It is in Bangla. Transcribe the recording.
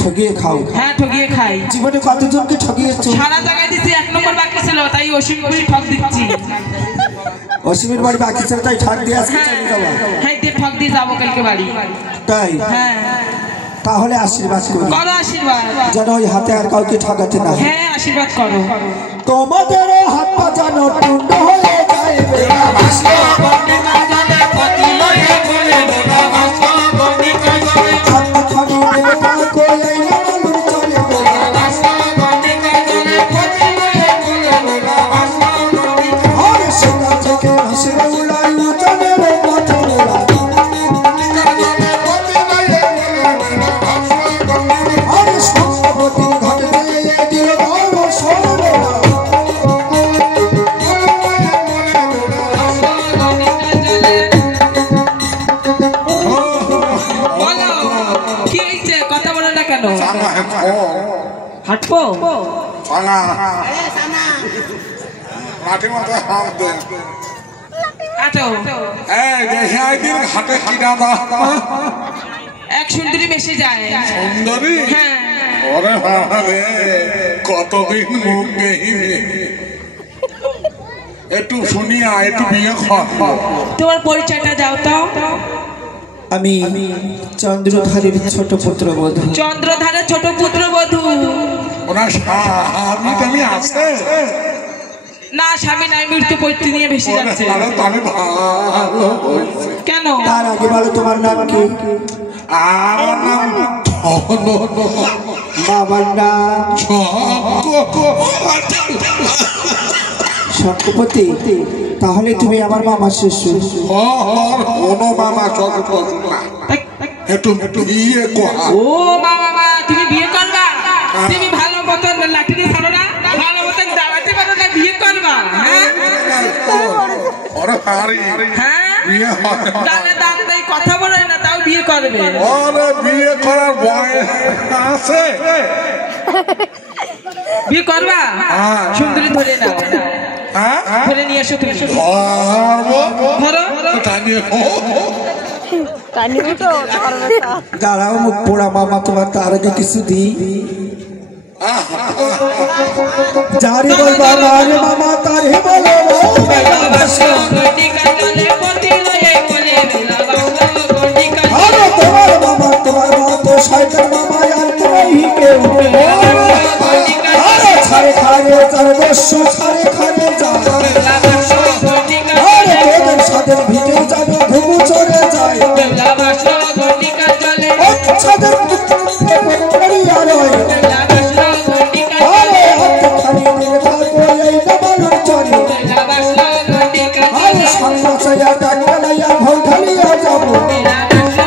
ঠগিয়ে খাও। হ্যাঁ ঠগিয়ে খাই। জীবনে কতজনকে ঠগিয়েছো? সারা জায়গায় দিছি, এক নম্বর বাকি ছিল তাই অসীম করে ঠগ দিচ্ছি। অসীমের বাড়ি বাকি ছিল তাই ঠগ দিয়ে আজকে চলে যাবো। হ্যাঁ দিয়ে ঠগ দিয়ে যাবো কালকে বাড়ি। তাই? হ্যাঁ। তাহলে আশীর্বাদ করো। করো আশীর্বাদ। যেন ওই হাতে আর কাউকে ঠগাতে না। হ্যাঁ আশীর্বাদ করো। তোমাদের হাত পা যেন টুন্ড হয়ে যাইবে। হাঁটবো এক সুন্দরী বেশি যায়। সুন্দরী? হ্যাঁ। কতদিন মুখ দেখিনি, একটু শুনিয়া একটু বিয়ে কর। তোমার পরিচয়টা দাও তো। আমি চন্দ্রধারের ছোট পুত্রবধূ। চন্দ্রধারের ছোট পুত্রবধূ। ওনার স্বামী টামি আছে? না স্বামী নাই, মৃত্যু পৈত্রী নিয়ে ভেসে যাচ্ছে। কেন? তার আগে বলো তোমার নাম কি? আমার নাম বাবার নাম শঙ্কপতি। তাহলে তুমি আমার মামা শ্বশুর। কোনো মামা শ্বশুর না, একটু বিয়ে কর। ও বাবা তুমি বিয়ে করবা? তুমি ভালো মতন লাঠি দিয়ে ছাড়ো না, ভালো মতন দাঁড়াতে পারো না, বিয়ে করবা? কথা বলে না তাও বিয়ে করবে? বিয়ে করার বয়স আছে, বিয়ে করবা? সুন্দরী ধরে নাও, ধরে নিয়ে এসো। তুমি দাঁড়াও মুখ পোড়া মামা, তোমার তার আগে কিছু দিই। যারে বলবা রে মামা তারে বলো তোমার মামা, তোমার মতো শয়তান মামা আর নেই কেউ। ছাড়ে খারে চার বর্ষ ছাড়ে